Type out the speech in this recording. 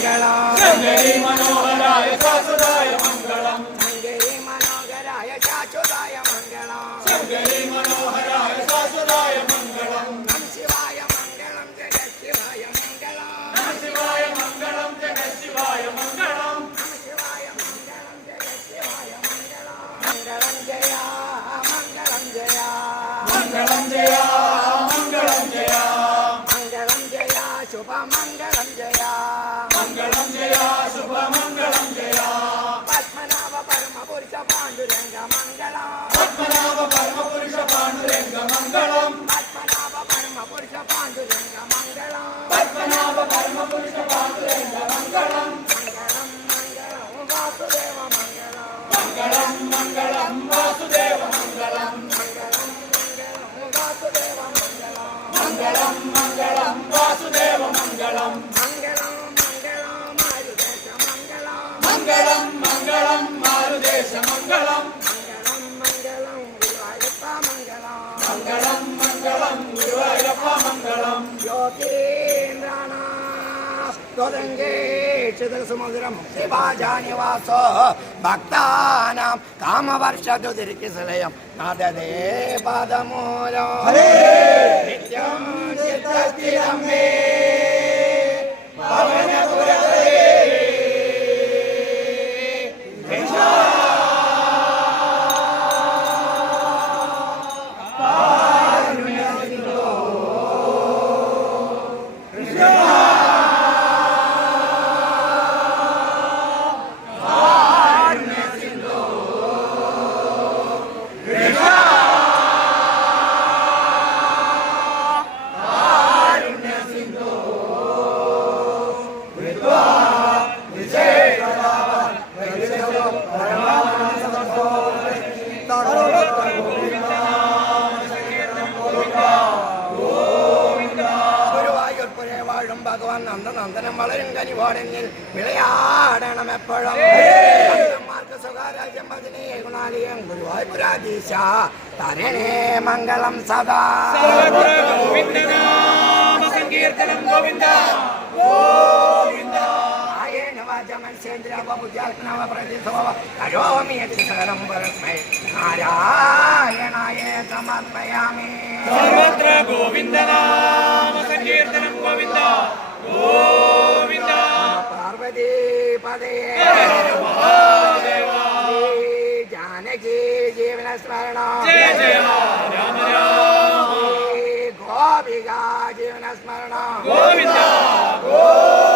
മംഗളം ശങ്കരി மங்களம் ஜயா. மங்களம் ஜயா சுப மங்களம் ஜயா. பத்மநாப பரம புருஷ பாண்டுரங்க மங்களம். பத்மநாப பரம புருஷ பாண்டுரங்க மங்களம். பத்மநாப பரம புருஷ பாண்டுரங்க മംഗളം. മംഗളം മംഗളം മാരുദേശ മംഗളം. മംഗളം മംഗളം മംഗളം മംഗളം മംഗളം ഗുരുവായൂരപ്പ മംഗളം. യോഗീന്ദ്രാണാം ശിവാജാനിവാസോ ഭക്താനാം കാമവർഷതുതിരിക്കിസലയം നദതേ പദമൂലോ നിത്യം ചിത്തസ്ഥിരം ഭഗവാൻ നന്ദനന്ദനം വളരും കനിവാടനിൽ വിളയാടണം എപ്പോഴും. സ്വകാരാജ്യം അതിനെ ഗുണാലയം ഗുരുവായൂരാധീശ. തരണേ മംഗളം സദാ. സങ്കീർത്തനം ഗോവിന്ദ. പരസ്മൈ. നാരായണായ സമർപ്പയാമി. സർവത്ര ഗോവിന്ദനാമ സങ്കീർത്തനം ഗോവിന്ദ ഗോവിന്ദ. महादेव जानकी जीवन स्मरण। गोपिका जीवन स्मरण। गोविंदा।